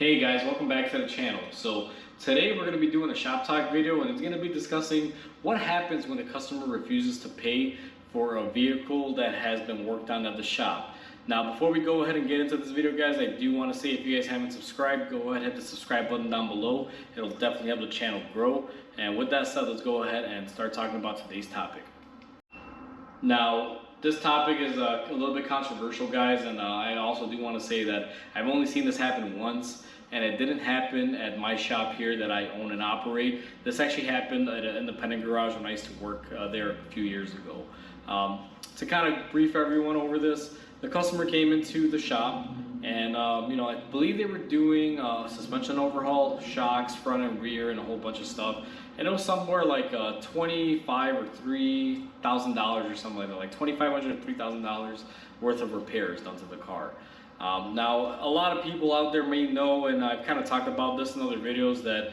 Hey guys, welcome back to the channel. So today we're going to be doing a shop talk video, and it's going to be discussing what happens when a customer refuses to pay for a vehicle that has been worked on at the shop. Now before we go ahead and get into this video guys, I do want to say if you guys haven't subscribed, go ahead and hit the subscribe button down below. It'll definitely help the channel grow. And with that said, let's go ahead and start talking about today's topic. Now, this topic is a little bit controversial, guys, and I also do want to say that I've only seen this happen once, and it didn't happen at my shop here that I own and operate. This actually happened at an independent garage when I used to work there a few years ago. To kind of brief everyone over this, the customer came into the shop, and I believe they were doing suspension overhaul, shocks, front and rear, and a whole bunch of stuff. And it was somewhere like $2,500 or $3,000 or something like that, like $2,500 to $3,000 worth of repairs done to the car. Now, a lot of people out there may know, and I've kind of talked about this in other videos, that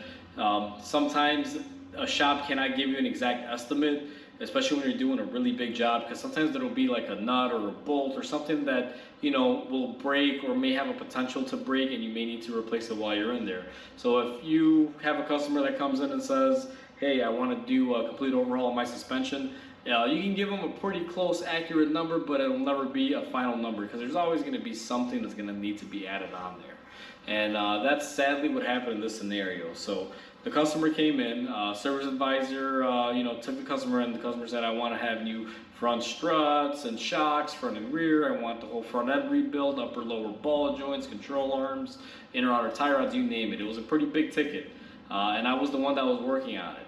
sometimes a shop cannot give you an exact estimate, especially when you're doing a really big job, because sometimes there'll be like a nut or a bolt or something that will break or may have a potential to break, and you may need to replace it while you're in there. So if you have a customer that comes in and says, hey, I want to do a complete overhaul of my suspension, you can give them a pretty close, accurate number, but it'll never be a final number, because there's always going to be something that's going to need to be added on there. And that's sadly what happened in this scenario. So the customer came in, service advisor, took the customer in. The customer said, I want to have new front struts and shocks, front and rear. I want the whole front end rebuilt, upper lower ball joints, control arms, inner outer tie rods, you name it. It was a pretty big ticket, and I was the one that was working on it.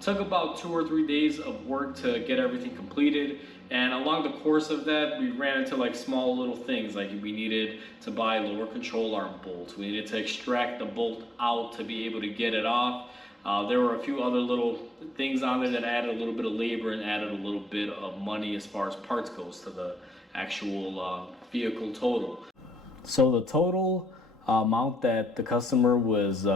Took about 2 or 3 days of work to get everything completed, and along the course of that we ran into like small little things, like we needed to buy lower control arm bolts, we needed to extract the bolt out to be able to get it off. There were a few other little things on there that added a little bit of labor and added a little bit of money as far as parts goes to the actual vehicle total. So the total amount that the customer was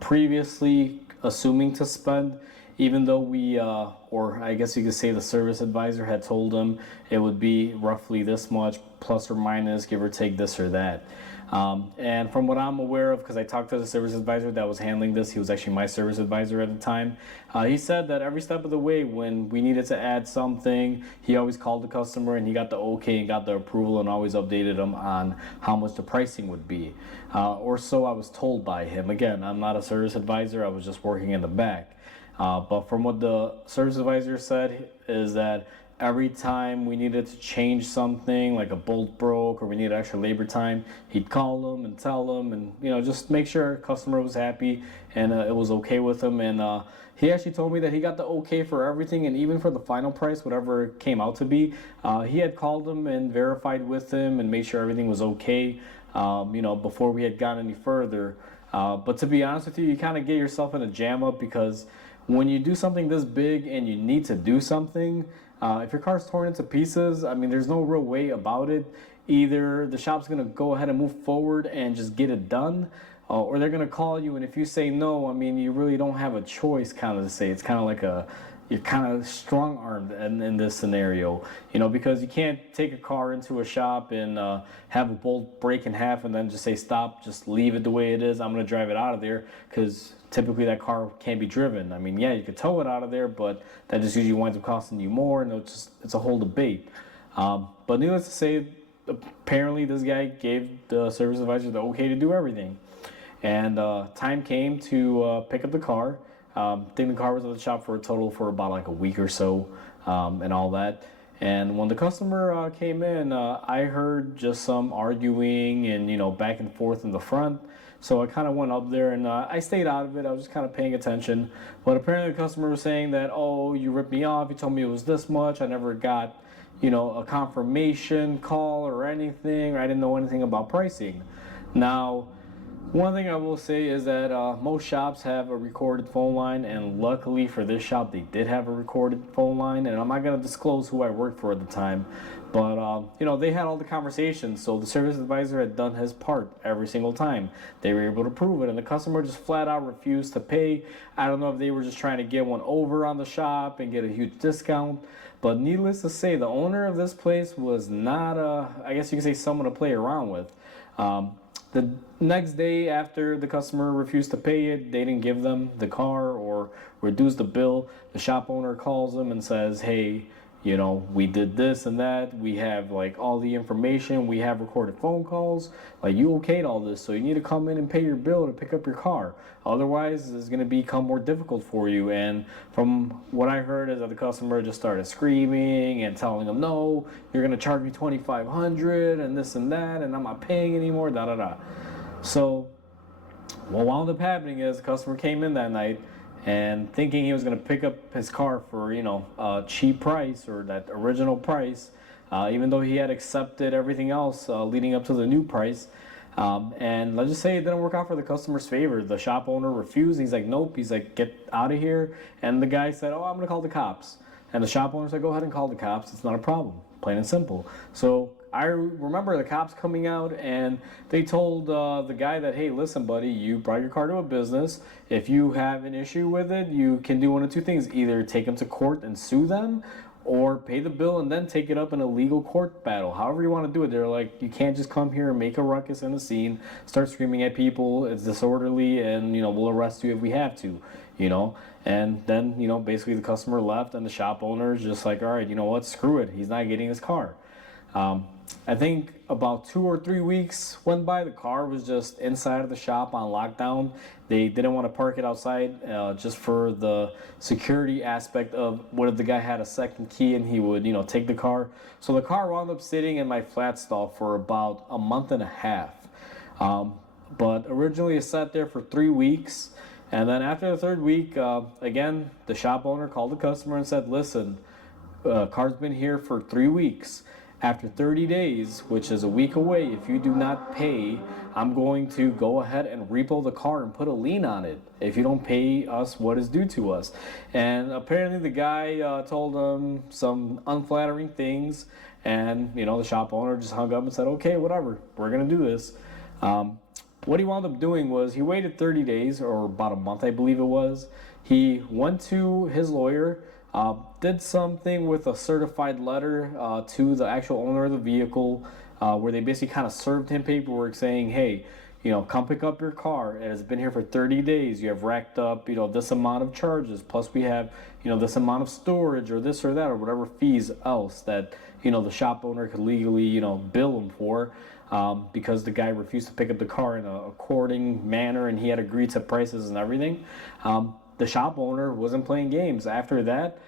previously assuming to spend, even though we, or I guess you could say the service advisor had told him it would be roughly this much, plus or minus, give or take this or that. And from what I'm aware of, because I talked to the service advisor that was handling this, he was actually my service advisor at the time, he said that every step of the way when we needed to add something, he always called the customer and he got the okay and got the approval and always updated them on how much the pricing would be. Or so I was told by him. Again, I'm not a service advisor, I was just working in the back. But from what the service advisor said is that every time we needed to change something, like a bolt broke or we needed extra labor time, he'd call them and tell them, and just make sure customer was happy and it was okay with him. And he actually told me that he got the okay for everything, and even for the final price, whatever it came out to be, he had called him and verified with him and made sure everything was okay, before we had gone any further. But to be honest with you, you kind of get yourself in a jam up, because when you do something this big and you need to do something, if your car's torn into pieces, I mean, there's no real way about it. Either the shop's going to go ahead and move forward and just get it done, or they're going to call you, and if you say no, I mean, you really don't have a choice, kind of to say. It's kind of like you're kind of strong-armed in this scenario, because you can't take a car into a shop and have a bolt break in half and then just say stop, just leave it the way it is, I'm going to drive it out of there, because typically that car can't be driven. I mean, yeah, you could tow it out of there, but that just usually winds up costing you more, and it's a whole debate. But needless to say, apparently this guy gave the service advisor the okay to do everything. And time came to pick up the car. I think the car was at the shop for a total for about like a week or so, and all that. And when the customer came in, I heard just some arguing and back and forth in the front. So I kind of went up there and I stayed out of it. I was just kind of paying attention. But apparently the customer was saying that, oh, you ripped me off. You told me it was this much. I never got, a confirmation call or anything. Or I didn't know anything about pricing. Now, one thing I will say is that most shops have a recorded phone line, and luckily for this shop, they did have a recorded phone line. And I'm not going to disclose who I worked for at the time, but they had all the conversations, so the service advisor had done his part every single time. They were able to prove it, and the customer just flat out refused to pay. I don't know if they were just trying to get one over on the shop and get a huge discount, but needless to say, the owner of this place was not, I guess you could say, someone to play around with. The next day after the customer refused to pay it, they didn't give them the car or reduce the bill. The shop owner calls them and says, hey, we did this and that. We have like all the information. We have recorded phone calls. Like, you okayed all this, so you need to come in and pay your bill to pick up your car. Otherwise, it's going to become more difficult for you. And from what I heard is that the customer just started screaming and telling them, no, you're going to charge me $2,500 and this and that, and I'm not paying anymore, da da da. So what wound up happening is the customer came in that night and thinking he was going to pick up his car for a cheap price or that original price, even though he had accepted everything else leading up to the new price. And let's just say it didn't work out for the customer's favor. The shop owner refused. He's like, nope. He's like, get out of here. And the guy said, oh, I'm going to call the cops. And the shop owner said, go ahead and call the cops. It's not a problem. Plain and simple. So I remember the cops coming out and they told the guy that, hey, listen, buddy, you brought your car to a business. If you have an issue with it, you can do one of two things. Either take them to court and sue them, or pay the bill and then take it up in a legal court battle. However you want to do it. They're like, you can't just come here and make a ruckus in the scene, start screaming at people. It's disorderly, and we'll arrest you if we have to. And then basically the customer left, and the shop owner is just like, all right, you know what, screw it. He's not getting his car. I think about 2 or 3 weeks went by. The car was just inside of the shop on lockdown. They didn't want to park it outside just for the security aspect of what if the guy had a second key and he would, take the car. So the car wound up sitting in my flat stall for about a month and a half. But originally it sat there for 3 weeks. And then after the third week, again, the shop owner called the customer and said, listen, car's been here for 3 weeks. After 30 days, which is a week away, if you do not pay, I'm going to go ahead and repo the car and put a lien on it if you don't pay us what is due to us. And apparently the guy told him some unflattering things, and the shop owner just hung up and said, okay, whatever, we're gonna do this. What he wound up doing was he waited 30 days, or about a month I believe it was. He went to his lawyer, did something with a certified letter to the actual owner of the vehicle, where they basically kind of served him paperwork saying, hey, come pick up your car. It has been here for 30 days. You have racked up, this amount of charges. Plus we have, this amount of storage or this or that or whatever fees else that, the shop owner could legally, bill him for, because the guy refused to pick up the car in a according manner and he had agreed to prices and everything. The shop owner wasn't playing games. After that,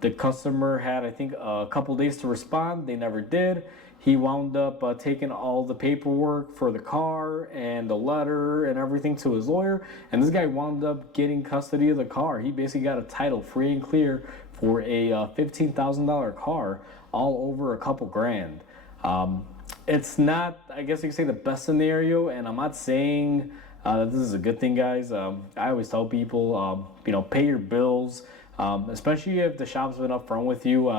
the customer had, I think, a couple days to respond. They never did. He wound up taking all the paperwork for the car and the letter and everything to his lawyer. And this guy wound up getting custody of the car. He basically got a title free and clear for a $15,000 car, all over a couple grand. It's not, I guess you could say, the best scenario, and I'm not saying this is a good thing, guys. I always tell people, pay your bills, especially if the shop's been upfront with you.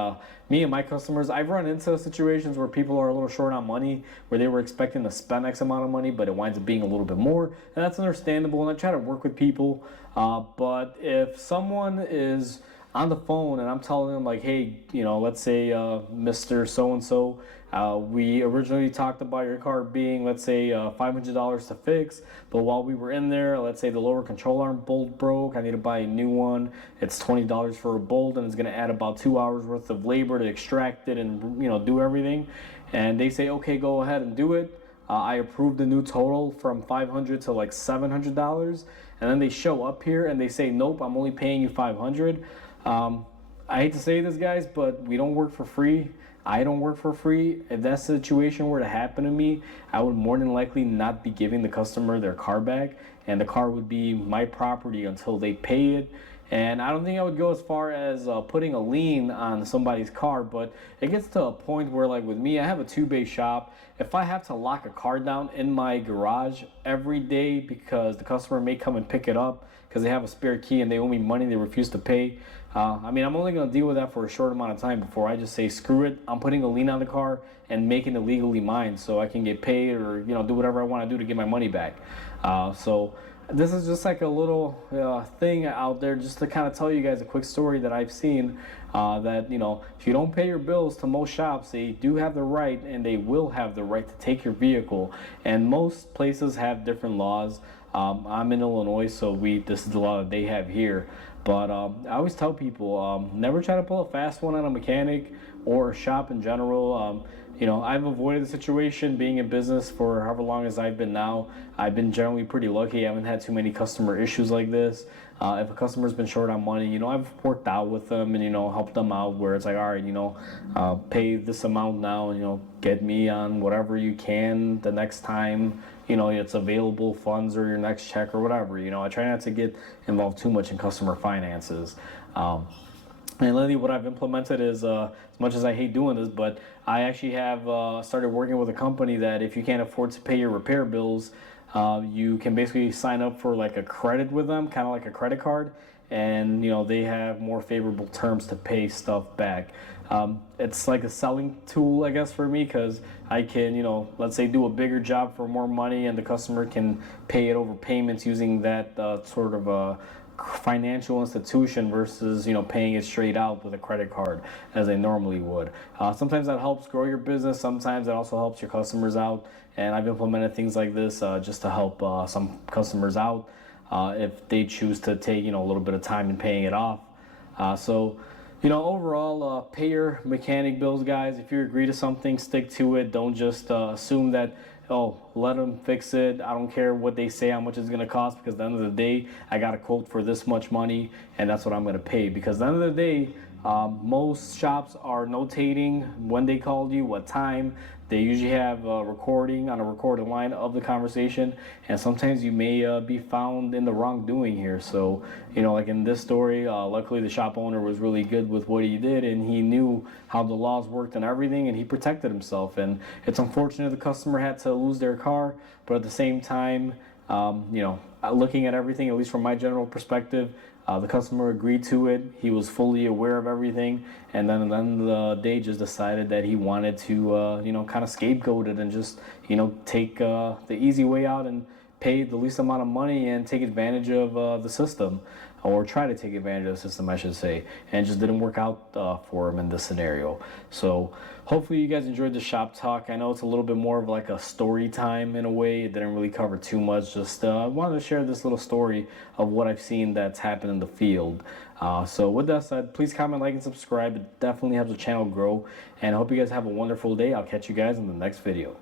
Me and my customers, I've run into situations where people are a little short on money, where they were expecting to spend X amount of money, but it winds up being a little bit more, and that's understandable, and I try to work with people. But if someone is on the phone and I'm telling them like, hey, let's say Mr. So-and-so, we originally talked about your car being, let's say, $500 to fix, but while we were in there, let's say the lower control arm bolt broke, I need to buy a new one. It's $20 for a bolt, and it's going to add about 2 hours worth of labor to extract it and do everything. And they say, okay, go ahead and do it. I approved the new total from $500 to like $700, and then they show up here and they say, nope, I'm only paying you $500. I hate to say this, guys, but we don't work for free. I don't work for free. If that situation were to happen to me, I would more than likely not be giving the customer their car back, and the car would be my property until they pay it. And I don't think I would go as far as putting a lien on somebody's car, but it gets to a point where, like with me, I have a 2-bay shop. If I have to lock a car down in my garage every day because the customer may come and pick it up because they have a spare key and they owe me money, they refuse to pay, I'm only going to deal with that for a short amount of time before I just say, screw it, I'm putting a lien on the car and making it legally mine so I can get paid or do whatever I want to do to get my money back. So this is just like a little thing out there just to kind of tell you guys a quick story that I've seen, that if you don't pay your bills, to most shops they do have the right, and they will have the right to take your vehicle, and most places have different laws. I'm in Illinois, so this is the law that they have here. But I always tell people, never try to pull a fast one on a mechanic or a shop in general. I've avoided the situation being in business for however long as I've been now. I've been generally pretty lucky. I haven't had too many customer issues like this. If a customer's been short on money, I've worked out with them and, helped them out where it's like, all right, pay this amount now, and, get me on whatever you can the next time, it's available funds or your next check or whatever. I try not to get involved too much in customer finances. And lately, what I've implemented is, as much as I hate doing this, but I actually have started working with a company that if you can't afford to pay your repair bills, you can basically sign up for like a credit with them, kind of like a credit card, and they have more favorable terms to pay stuff back. It's like a selling tool, I guess, for me, because I can, let's say do a bigger job for more money, and the customer can pay it over payments using that sort of a financial institution versus paying it straight out with a credit card as they normally would. Sometimes that helps grow your business. Sometimes it also helps your customers out, and I've implemented things like this just to help some customers out if they choose to take a little bit of time in paying it off. Overall, pay your mechanic bills, guys. If you agree to something, stick to it. Don't just assume that, oh, let them fix it. I don't care what they say, how much it's going to cost, because at the end of the day, I got a quote for this much money, and that's what I'm going to pay. Because at the end of the day, most shops are notating when they called you, what time. They usually have a recording on a recorded line of the conversation, and sometimes you may be found in the wrongdoing here. So, like in this story, luckily the shop owner was really good with what he did, and he knew how the laws worked and everything, and he protected himself. And it's unfortunate the customer had to lose their car, but at the same time, looking at everything, at least from my general perspective, the customer agreed to it. He was fully aware of everything, and then at the end of the day, just decided that he wanted to, kind of scapegoat it and just, take the easy way out and pay the least amount of money and take advantage of the system, or try to take advantage of the system, I should say, and it just didn't work out for him in this scenario. So hopefully you guys enjoyed the shop talk. I know it's a little bit more of like a story time in a way. It didn't really cover too much. Just wanted to share this little story of what I've seen that's happened in the field. So with that said, please comment, like, and subscribe. It definitely helps the channel grow. And I hope you guys have a wonderful day. I'll catch you guys in the next video.